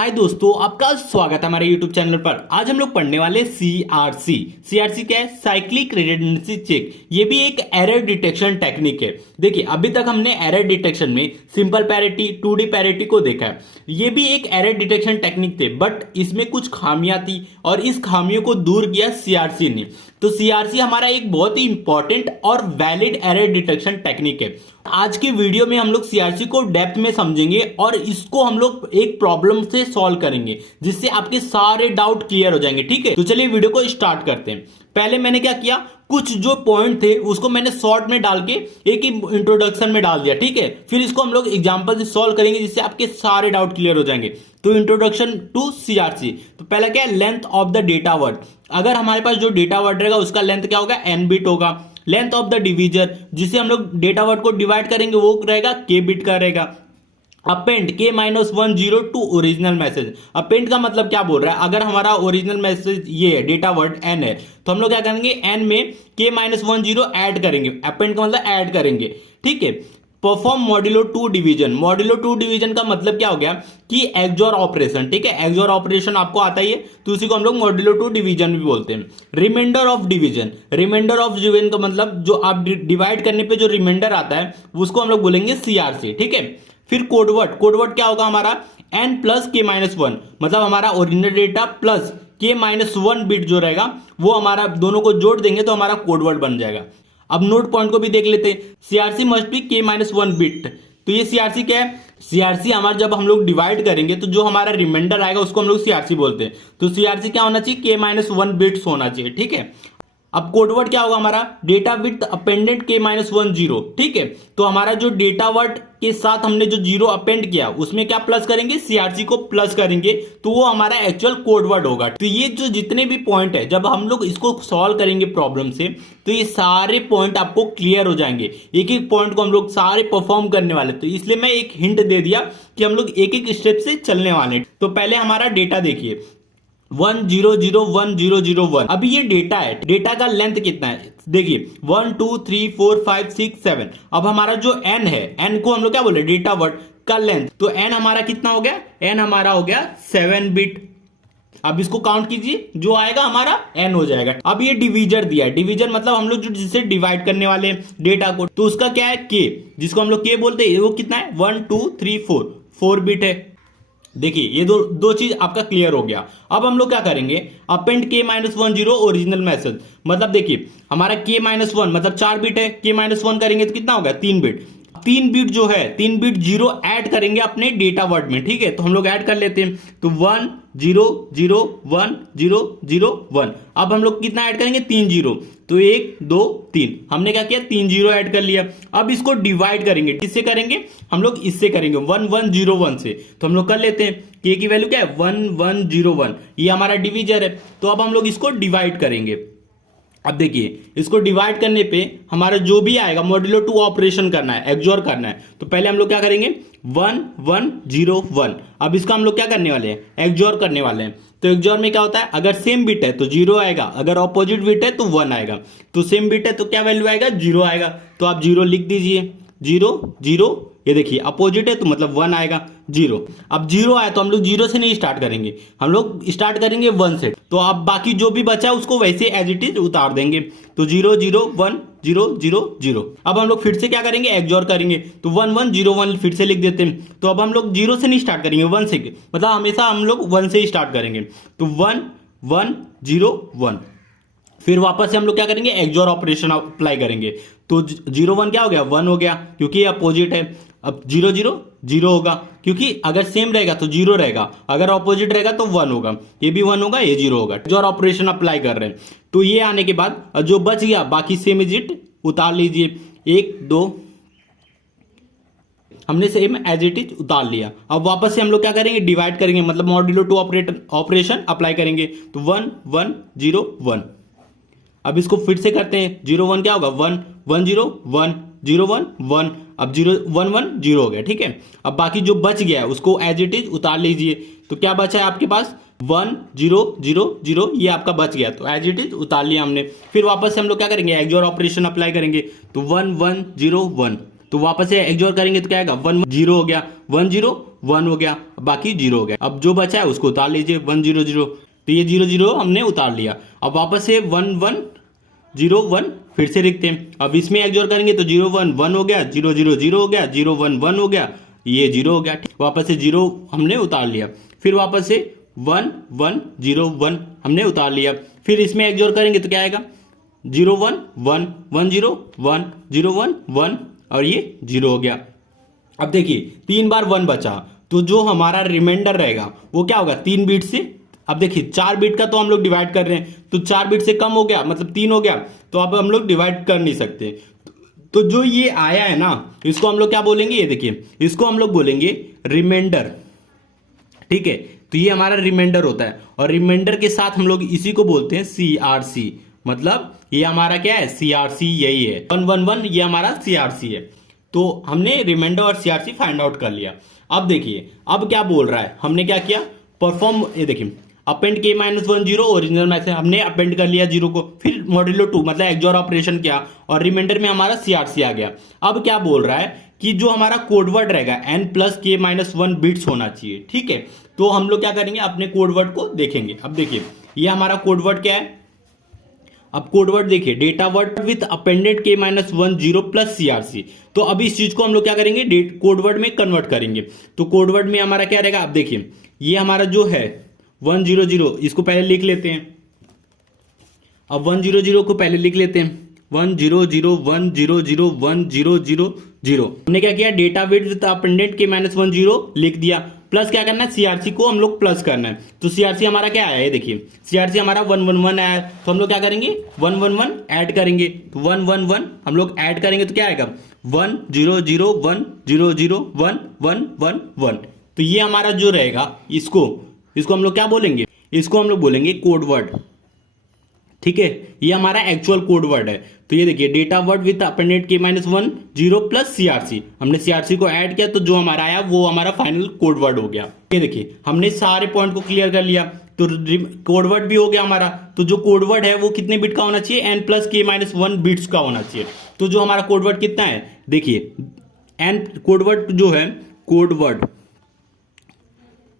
हाय दोस्तों, आपका स्वागत है हमारे YouTube चैनल पर। आज हम लोग पढ़ने वाले सीआरसी। सीआरसी क्या है? Cyclic redundancy check. ये भी एक एरर डिटेक्शन टेक्निक है। देखिए, अभी तक हमने एरर डिटेक्शन में सिंपल पैरिटी, 2D पैरिटी को देखा है। ये भी एक एरर डिटेक्शन टेक्निक थे, बट इसमें कुछ खामियां थी और इस खामियों को दूर किया सीआरसी ने। तो सीआरसी हमारा एक बहुत ही इंपॉर्टेंट और वैलिड एरर डिटेक्शन टेक्निक है। आज की वीडियो में हम लोग सीआरसी को डेप्थ में समझेंगे और इसको हम लोग एक प्रॉब्लम से सॉल्व करेंगे, जिससे आपके सारे डाउट क्लियर हो जाएंगे। ठीक है, तो चलिए वीडियो को स्टार्ट करते हैं। पहले मैंने क्या किया, कुछ जो पॉइंट थे उसको मैंने शॉर्ट में डाल के एक ही इंट्रोडक्शन में डाल दिया। ठीक है, फिर इसको हम लोग एग्जांपल से सॉल्व करेंगे, जिससे आपके सारे डाउट क्लियर हो जाएंगे। तो इंट्रोडक्शन टू सीआरसी। तो पहला क्या है, length of the data word. अगर हमारे पास जो डेटा वर्ड रहेगा उसका लेंथ क्या होगा, n बिट होगा। लेंथ ऑफ द डिवीजर, जिसे हम लोग डेटा वर्ड को डिवाइड करेंगे, वो रहेगा k बिट का रहेगा। Append K-10 to original message. Append का मतलब क्या बोल रहा है, अगर हमारा ओरिजिनल मैसेज ये है, डेटा वर्ड n है, तो हम लोग क्या करेंगे, n में K-10 ऐड करेंगे। अपेंड का मतलब ऐड करेंगे। ठीक है, perform modulo 2 division. Modulo 2 division का मतलब क्या हो गया कि एक्सओर ऑपरेशन। ठीक है, एक्सओर ऑपरेशन आपको आता ही है, तो उसी को हम लोग मॉड्यूलो 2 डिवीजन भी बोलते हैं। Remainder of division. Remainder of division का मतलब जो आप डिवाइड करने पे जो रिमाइंडर आता है उसको हम लोग बोलेंगे सीआरसी। ठीक है, फिर कोडवर्ड। कोडवर्ड क्या होगा हमारा, n प्लस K-1, मतलब हमारा original data plus K-1 bit जो रहेगा वो हमारा दोनों को जोड़ देंगे तो हमारा कोडवर्ड बन जाएगा। अब नोट पॉइंट को भी देख लेते हैं। CRC must be K-1 bit. तो ये सीआरसी क्या है, सीआरसी हमारा जब हम लोग डिवाइड करेंगे तो जो हमारा रिमाइंडर आएगा उसको हम लोग सीआरसी बोलते हैं। तो सीआरसी क्या होना चाहिए, K-1 बिट्स होना चाहिए। ठीक है, अब कोडवर्ड क्या होगा हमारा, डेटा विथ अपेंडेड K-10। ठीक है, तो हमारा जो डेटा वर्ड के साथ हमने जो जीरो अपेंड किया उसमें क्या प्लस करेंगे, सीआरसी को प्लस करेंगे, तो वो हमारा एक्चुअल कोडवर्ड होगा। तो ये जो जितने भी पॉइंट है, जब हम लोग इसको सॉल्व करेंगे प्रॉब्लम से, तो ये सारे पॉइंट आपको क्लियर हो जाएंगे। एक एक पॉइंट को हम लोग सारे परफॉर्म करने वाले, तो इसलिए मैं एक हिंट दे दिया कि हम लोग एक एक स्टेप से चलने वाले। तो पहले हमारा डेटा देखिए, 1001 अभी ये डेटा है, डेटा का लेंथ कितना है देखिए, 1 2 3 4 5 6 7। अब हमारा जो n है, n को हम लोग क्या बोले, डेटा वर्ड का लेंथ। तो n हमारा कितना हो गया, n हमारा हो गया 7 बिट। अब इसको काउंट कीजिए, जो आएगा हमारा n हो जाएगा। अब ये डिवीजर दिया है, डिवीजर मतलब हम लोग जो जिसे डिवाइड करने वाले डेटा को, तो उसका क्या है k, जिसको हम लोग k बोलते हैं, वो कितना है 1 2 3 4 बिट है। देखिए, ये दो चीज आपका क्लियर हो गया। अब हम लोग क्या करेंगे, अपेंड K-10 ओरिजिनल मैसेज। मतलब देखिए, हमारा K-1 मतलब 4 बिट है, K-1 करेंगे तो कितना होगा, 3 बिट। 3 बिट जो है, 3 बिट जीरो ऐड करेंगे अपने डेटा वर्ड में। ठीक है, तो हम लोग ऐड कर लेते हैं। तो 1 0 0 1 0 0 1। अब हम लोग कितना ऐड करेंगे, 3 जीरो। तो 1 2 3, हमने क्या किया, 3 जीरो ऐड कर लिया। अब इसको डिवाइड करेंगे, किससे करेंगे, हम लोग इससे करेंगे 1101 से। तो हम लोग कर लेते हैं, k की वैल्यू क्या है 1101, ये हमारा डिवीजर है। तो अब हम लोग इसको डिवाइड करेंगे। अब देखिए, इसको डिवाइड करने पे हमारा जो भी आएगा, मॉड्यूलो 2 ऑपरेशन करना है, एक्सओर करना है। तो पहले हम लोग क्या करेंगे, 1101। अब इसका हम लोग क्या करने वाले हैं, एक्सओर करने वाले हैं। तो एक्सओर में क्या होता है, अगर सेम बिट है तो 0 आएगा, अगर ऑपोजिट बिट है तो 1 आएगा। तो सेम बिट है तो क्या वैल्यू आएगा, 0 आएगा। तो आप 0 लिख दीजिए, 0 0। ये देखिए, अपोजिट है तो मतलब 1 आएगा, 0। अब 0 आया तो हम लोग 0 से नहीं स्टार्ट करेंगे, हम लोग स्टार्ट करेंगे 1 से। तो अब बाकी जो भी बचा है उसको वैसे एज इट इज उतार देंगे। तो 0 0 1 0 0 0। अब हम लोग फिर से क्या करेंगे, एक्सओर करेंगे। तो 1 1 0 1 फिर से लिख देते हैं। तो अब हम लोग 0 से नहीं स्टार्ट करेंगे, 1 से, मतलब हमेशा हम लोग 1 से ही स्टार्ट करेंगे। तो 1 1 0 1। फिर वापस से हम लोग क्या करेंगे, एक्सओर ऑपरेशन अप्लाई करेंगे। तो 0 1 क्या हो गया, 1 हो गया, क्योंकि ये अपोजिट है। अब 0 0 0 होगा, क्योंकि अगर सेम रहेगा तो 0 रहेगा, अगर ऑपोजिट रहेगा तो 1 होगा। ये भी 1 होगा, ये 0 होगा। एक्सओर ऑपरेशन अप्लाई कर रहे हैं। तो ये आने के बाद जो बच गया बाकी सेम इज इट उतार लीजिए, 1 2, हमने सेम एज इट इज उतार लिया। अब वापस से हम लोग क्या करेंगे, डिवाइड करेंगे, मतलब मॉड्यूलो 2 ऑपरेशन अप्लाई करेंगे। तो 1 1 0 1। अब इसको फिर से करते हैं, 0 1 क्या होगा, 1 1 0 1 0 1 1। अब 0 1 1 0 हो गया। ठीक है, अब बाकी जो बच गया है उसको एज इट इज उतार लीजिए। तो क्या बचा है आपके पास, 1 0 0 0, ये आपका बच गया, तो एज इट इज उतार लिया हमने। फिर वापस से हम लोग क्या करेंगे, एक्सओर ऑपरेशन अप्लाई करेंगे। तो 1 1 0 1। तो वापस से एक्सओर करेंगे तो क्या आएगा, 1 0 हो गया, 1 0 1 हो गया, बाकी 0 हो गया। अब जो बचा है उसको उतार लीजिए 1 0 0, तो ये 0 0 हमने उतार लिया। अब वापस से 1 1 0 1 फिर से लिखते हैं। अब इसमें एक जोड़ करेंगे तो 0 1 1 हो गया, 0 0 0 हो गया, 0 1 1 हो गया, ये 0 हो गया। वापस से 0 हमने उतार लिया, फिर वापस से 1 1 0 1 हमने उतार लिया। फिर इसमें एक जोड़ करेंगे तो क्या आएगा, 0 1 1 1 0 1 0 1 1 और ये 0 हो गया। अब देखिए 3 बार 1 बचा, तो जो हमारा रिमाइंडर रहेगा वो क्या होगा, 3 बीट से। अब देखिए 4 बीट का तो हम लोग डिवाइड कर रहे हैं, तो 4 बीट से कम हो गया, मतलब 3 हो गया, तो अब हम लोग डिवाइड कर नहीं सकते। तो जो ये आया है ना, इसको हम लोग क्या बोलेंगे, ये देखिए इसको हम लोग बोलेंगे रिमाइंडर। ठीक है, तो ये हमारा रिमाइंडर होता है, और रिमाइंडर के साथ हम लोग इसी को बोलते हैं CRC। मतलब ये हमारा क्या है, CRC यही है। 1 1 1 ये हमारा CRC है। तो हमने रिमाइंडर और CRC फाइंड आउट कर लिया। अब देखिए अब क्या बोल रहा है, हमने क्या किया, परफॉर्म, ये देखिए अपेंड k -1 0 ओरिजिनल मैसेज, हमने अपेंड कर लिया 0 को, फिर मॉड्यूलो 2 मतलब एक्सओर ऑपरेशन किया, और रिमाइंडर में हमारा CRC आ गया। अब क्या बोल रहा है कि जो हमारा कोडवर्ड रहेगा n + k - 1 बिट्स होना चाहिए। ठीक है, तो हम लोग क्या करेंगे, अपने कोडवर्ड को देखेंगे। अब देखिए ये हमारा कोडवर्ड क्या है। अब कोडवर्ड देखिए, data word with appended k - 1 0 + CRC। तो अभी इस चीज को हम लोग क्या करेंगे, कोडवर्ड में कन्वर्ट करेंगे। तो कोडवर्ड में हमारा क्या रहेगा, अब देखिए ये हमारा जो है 1 0 0, इसको पहले लिख लेते हैं। अब 1 0 0 को पहले लिख लेते हैं, 1 0 0 1 0 0 1 0 0 0। हमने क्या किया, data weight with appended k - 1 0 लिख दिया, प्लस क्या करना है, CRC को हम लोग प्लस करना है। तो CRC हमारा क्या आया है, देखिए CRC हमारा 1 1 1 आया, तो हम लोग क्या करेंगे 1 1 1 ऐड करेंगे। तो 1 1 1 हम लोग ऐड करेंगे तो क्या आएगा, 1 0 0 1 0 0 1 1 1 1। तो ये हमारा जो रहेगा, इसको हम लोग क्या बोलेंगे, इसको हम लोग बोलेंगे कोडवर्ड। ठीक है, ये हमारा एक्चुअल कोडवर्ड है। तो ये देखिए data word with appended k - 1 0 + CRC, हमने CRC को ऐड किया, तो जो हमारा आया वो हमारा फाइनल कोडवर्ड हो गया। ये देखिए हमने सारे पॉइंट को क्लियर कर लिया, तो कोडवर्ड भी हो गया हमारा। तो जो कोडवर्ड है वो कितने बिट का होना चाहिए, n + k - 1 बिट्स का होना चाहिए। तो जो हमारा कोडवर्ड कितना है, देखिए n कोडवर्ड जो है, कोडवर्ड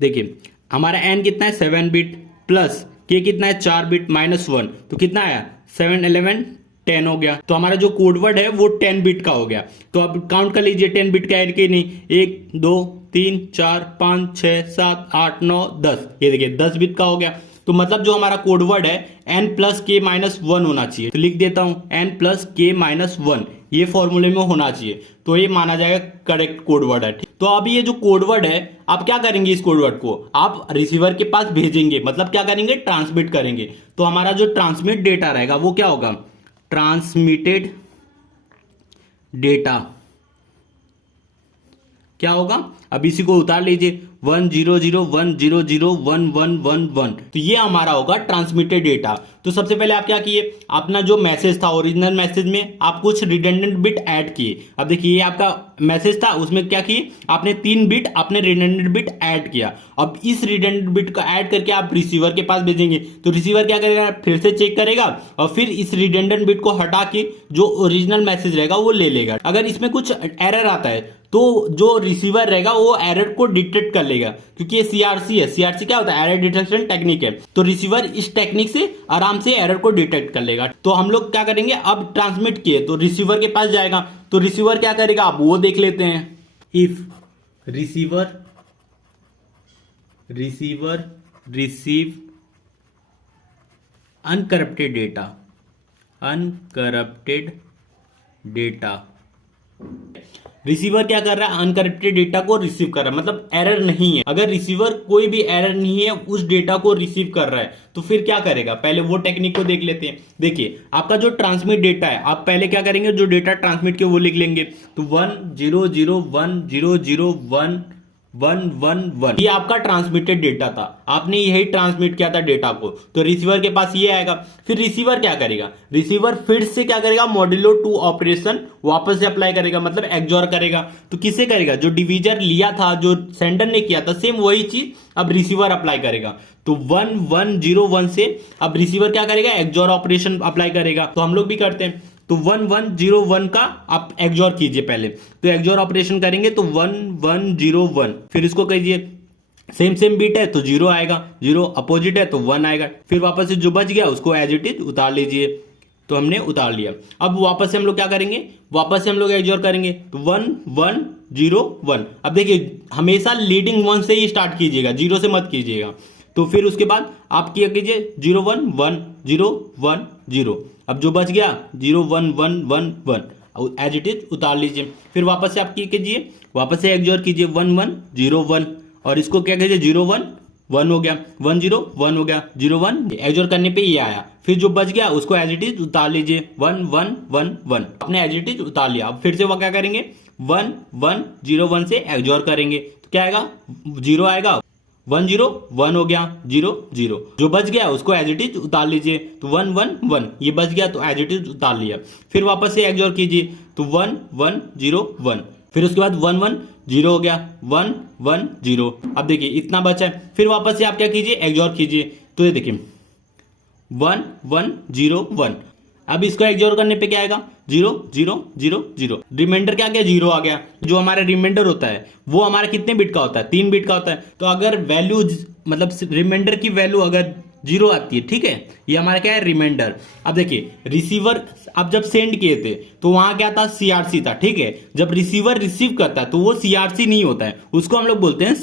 देखिए हमारा n कितना है 7 बिट, प्लस k कितना है 4 बिट -1, तो कितना आया 7 11 10 हो गया। तो हमारा जो कोडवर्ड है वो 10 बिट का हो गया। तो अब काउंट कर लीजिए 10 बिट का है कि नहीं, 1 2 3 4 5 6 7 8 9 10, ये देखिए 10 बिट का हो गया। तो मतलब जो हमारा कोडवर्ड है n + k - 1 होना चाहिए। तो लिख देता हूं n + k - 1, ये फॉर्मूले में होना चाहिए, तो ये माना जाएगा करेक्ट कोडवर्ड है। तो अब ये जो कोडवर्ड है, आप क्या करेंगे, इस कोडवर्ड को आप रिसीवर के पास भेजेंगे, मतलब क्या करेंगे, ट्रांसमिट करेंगे। तो हमारा जो ट्रांसमिट डेटा रहेगा वो क्या होगा, ट्रांसमिटेड डेटा क्या होगा। अब इसी को उतार लीजिए 1 0 0 1 0 0 1 1 1 1, तो ये हमारा होगा ट्रांसमिटेड डेटा। तो सबसे पहले आप क्या किए, अपना जो मैसेज था ओरिजिनल मैसेज में आप कुछ रिडंडेंट बिट ऐड किए। अब देखिए ये आपका मैसेज था, उसमें क्या किए, आपने 3 बिट अपने रिडंडेंट बिट ऐड किया। अब इस रिडंडेंट बिट को ऐड करके आप रिसीवर के पास भेजेंगे, तो रिसीवर क्या करेगा, फिर से चेक करेगा, और फिर इस रिडंडेंट बिट को हटा के जो ओरिजिनल मैसेज रहेगा वो ले लेगा। अगर इसमें कुछ एरर आता है तो जो रिसीवर रहेगा वो एरर को डिटेक्ट कर लेगा, क्योंकि ये CRC है। CRC क्या होता है, एरर डिटेक्शन टेक्निक है। तो रिसीवर इस टेक्निक से आराम से एरर को डिटेक्ट कर लेगा। तो हम लोग क्या करेंगे, अब ट्रांसमिट किए तो रिसीवर के पास जाएगा, तो रिसीवर क्या करेगा, आप वो देख लेते हैं। If receiver receive uncorrupted data, receiver क्या कर रहा है, अनकरप्टेड डेटा को रिसीव कर रहा है, मतलब एरर नहीं है। अगर रिसीवर कोई भी एरर नहीं है, उस डेटा को रिसीव कर रहा है, तो फिर क्या करेगा, पहले वो टेक्निक को देख लेते हैं। देखिए आपका जो ट्रांसमिट डेटा है, आप पहले क्या करेंगे, जो डेटा ट्रांसमिट किया वो लिख लेंगे। तो 1 0 0 1 0 0 1 1 1 1, ये आपका ट्रांसमिटेड डेटा था, आपने यही ट्रांसमिट किया था डेटा को। तो रिसीवर के पास ये आएगा, फिर रिसीवर क्या करेगा, रिसीवर फिर से क्या करेगा, मॉड्यूलो 2 ऑपरेशन वापस से अप्लाई करेगा, मतलब एक्सओर करेगा। तो किससे करेगा, जो डिवीजर लिया था, जो सेंडर ने किया था, सेम वही चीज अब रिसीवर अप्लाई करेगा। तो 1 1 0 1 से अब रिसीवर क्या करेगा, एक्सओर ऑपरेशन अप्लाई करेगा। तो हम लोग भी करते हैं। तो 1101 का आप एक्सओर कीजिए पहले। तो एक्सओर ऑपरेशन करेंगे तो 1101, फिर इसको कीजिए, सेम बीट है तो 0 आएगा, 0 अपोजिट है तो 1 आएगा। फिर वापस से जो बच गया उसको एज इट इज उतार लीजिए। तो हमने उतार लिया। अब वापस से हम लोग क्या करेंगे, वापस से हम लोग एक्सओर करेंगे तो 1101। अब देखिए हमेशा लीडिंग 1 से ही स्टार्ट कीजिएगा, 0 से मत कीजिएगा। तो फिर उसके बाद आप क्या कीजिए 011 अब जो बच गया 01111 एज इट इज उतार लीजिए। फिर वापस से आप क्या कीजिए, वापस से एक्सओर कीजिए 1101 और इसको क्या कीजिए 011 हो गया, 101 हो गया, 01 एक्सओर करने पे ये आया। फिर जो बच गया उसको एज इट इज उतार लीजिए 1111 आपने एज इट इज उतार लिया। अब फिर से वो क्या करेंगे 1101 से एक्सओर करेंगे तो क्या आएगा 0 आएगा, 101 हो गया, 00 जो बच गया उसको एज इट इज उतार लीजिए तो 111 ये बच गया तो एज इट इज उतार लिया। फिर वापस से एक्सओर कीजिए तो 1101 फिर उसके बाद 110 हो गया, 110। अब देखिए इतना बचा है। फिर वापस से आप क्या कीजिए एक्सओर कीजिए तो ये देखिए 1101। अब इसको एक्सओर करने पे क्या आएगा 0000, रिमाइंडर क्या गया 0 आ गया। जो हमारा रिमाइंडर होता है वो हमारा कितने बिट का होता है 3 बिट का होता है। तो अगर वैल्यू मतलब रिमाइंडर की वैल्यू अगर 0 आती है, ठीक है, ये हमारा क्या है रिमाइंडर। अब देखिए रिसीवर अब जब सेंड किए थे तो वहां क्या था सीआरसी था, ठीक है। जब रिसीवर रिसीव करता है तो वो सीआरसी नहीं होता है, उसको हम लोग बोलते हैं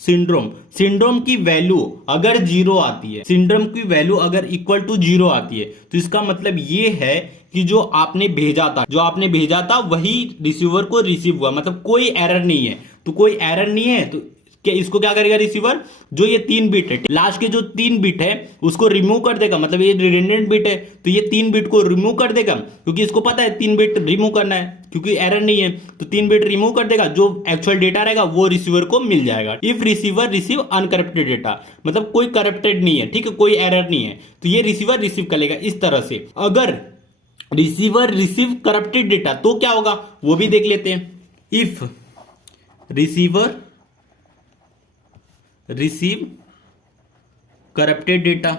सिंड्रोम की वैल्यू अगर 0 आती है, सिंड्रोम की वैल्यू अगर इक्वल टू 0 आती है तो इसका मतलब ये है कि जो आपने भेजा था वही रिसीवर को रिसीव हुआ, मतलब कोई एरर नहीं है। तो कोई एरर नहीं है तो इसको क्या करेगा रिसीवर, जो ये 3 बिट है लास्ट के जो 3 बिट है उसको रिमूव कर देगा। मतलब ये रिडंडेंट बिट है तो ये 3 बिट को रिमूव कर देगा, क्योंकि इसको पता है 3 बिट रिमूव करना है क्योंकि एरर नहीं है। तो 3 बिट रिमूव कर देगा, जो एक्चुअल डेटा रहेगा वो रिसीवर को मिल जाएगा। If receiver receive uncorrupted data, मतलब कोई करप्टेड नहीं है, ठीक है, कोई एरर नहीं है, तो ये रिसीवर रिसीव कर लेगा इस तरह से। अगर रिसीवर रिसीव करप्टेड डेटा तो क्या होगा वो भी देख लेते हैं। If receiver receive corrupted data,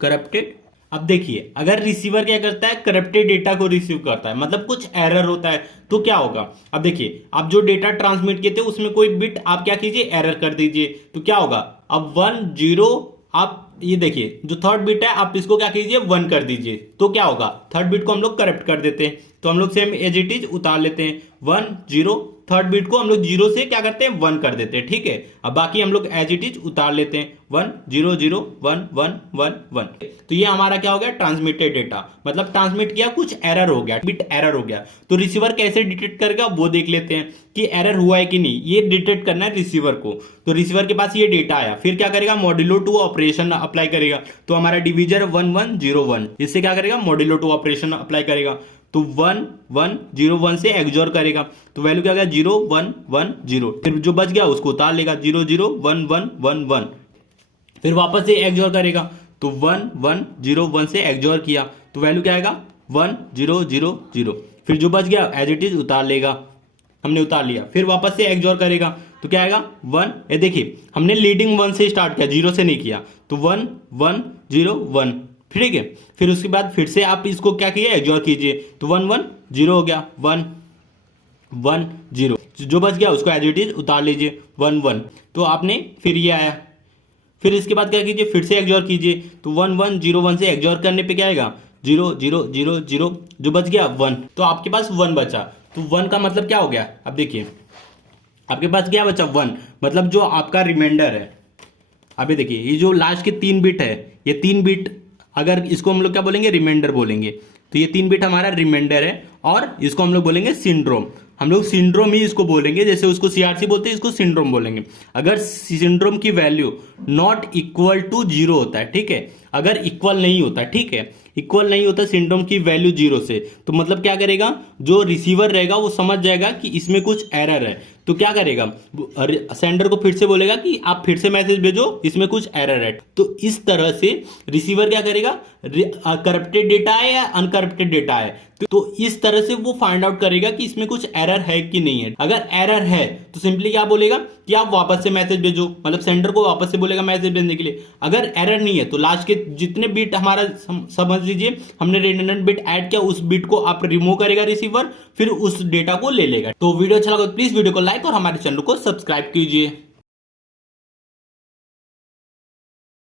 corrupted. अब देखिए अगर रिसीवर क्या करता है करप्टेड डेटा को रिसीव करता है, मतलब कुछ एरर होता है तो क्या होगा। अब देखिए आप जो डेटा ट्रांसमिट किए थे उसमें कोई बिट आप क्या कीजिए एरर कर दीजिए तो क्या होगा। अब 10 आप ये देखिए जो थर्ड बिट है आप इसको क्या कीजिए 1 कर दीजिए तो क्या होगा, थर्ड बिट को हम लोग करप्ट कर देते हैं। तो हम लोग सेम एज इट इज उतार लेते हैं 10, थर्ड बिट को हम लोग 0 से क्या करते हैं 1 कर देते हैं, ठीक है। अब बाकी हम लोग एज इट इज उतार लेते हैं 10011111। तो ये हमारा क्या हो गया ट्रांसमिटेड डेटा, मतलब ट्रांसमिट किया, कुछ एरर हो गया, बिट एरर हो गया। तो रिसीवर कैसे डिटेक्ट करेगा वो देख लेते हैं कि एरर हुआ है कि नहीं, ये डिटेक्ट करना है रिसीवर को। तो रिसीवर के पास ये डेटा आया, फिर क्या करेगा मॉड्यूलो 2 ऑपरेशन अप्लाई करेगा। तो हमारा डिवीजर 1101, इससे क्या करेगा मॉड्यूलो 2 ऑपरेशन अप्लाई करेगा। तो 1101 से एक्सओर करेगा तो वैल्यू क्या गया 0110, फिर जो बच गया उसको उतार लेगा 001111। फिर वापस से एक्सओर करेगा तो 1101 से एक्सओर किया तो वैल्यू क्या आएगा 1000, फिर जो बच गया एज इट इज उतार लेगा, हमने उतार लिया। फिर वापस से एक्सओर करेगा तो क्या आएगा 1, ये देखिए हमने लीडिंग 1 से स्टार्ट किया, 0 से नहीं किया, तो 1101, ठीक है। फिर उसके बाद फिर से आप इसको क्या कीजिए एक्सओर कीजिए तो 110 हो गया, 110 जो बच गया उसको एज इट इज उतार लीजिए 11। तो आपने फिर ये आया, फिर इसके बाद क्या कीजिए फिर से एक्सओर कीजिए तो 1101 से एक्सओर करने पे क्या आएगा 0000, जो बच गया 1। तो आपके पास 1 बचा, तो 1 का मतलब क्या हो गया, अब देखिए आपके पास क्या बचा 1, मतलब जो आपका रिमाइंडर है। अभी देखिए ये जो लास्ट के 3 बिट है, ये 3 बिट अगर इसको हम लोग क्या बोलेंगे रिमाइंडर बोलेंगे, तो ये 3 बिट हमारा रिमाइंडर है और इसको हम लोग बोलेंगे सिंड्रोम। हम लोग सिंड्रोम ही इसको बोलेंगे, जैसे उसको सीआरसी बोलते हैं इसको सिंड्रोम बोलेंगे। अगर सिंड्रोम की वैल्यू नॉट इक्वल टू 0 होता है, ठीक है, अगर इक्वल नहीं होता, ठीक है, इक्वल नहीं होता सिंड्रोम की वैल्यू 0 से, तो मतलब क्या करेगा जो रिसीवर रहेगा वो समझ जाएगा कि इसमें कुछ एरर है। तो क्या करेगा सेंडर को फिर से बोलेगा कि आप फिर से मैसेज भेजो इसमें कुछ एरर है। तो इस तरह से रिसीवर क्या करेगा करप्टेड डेटा है या अनकरप्टेड डेटा है तो इस तरह से वो फाइंड आउट करेगा कि इसमें कुछ एरर है कि नहीं है। अगर एरर है तो सिंपली क्या बोलेगा कि आप वापस से मैसेज भेजो, मतलब सेंडर को वापस से बोलेगा मैसेज भेजने के लिए। अगर एरर नहीं है तो लास्ट के जितने बिट हमारा समझ लीजिए हमने रिडंडेंट बिट ऐड किया, उस बिट को आप रिमूव करेगा रिसीवर, फिर उस डेटा को ले लेगा। तो वीडियो अच्छा लगा तो प्लीज वीडियो को लाइक और हमारे चैनल को सब्सक्राइब कीजिए।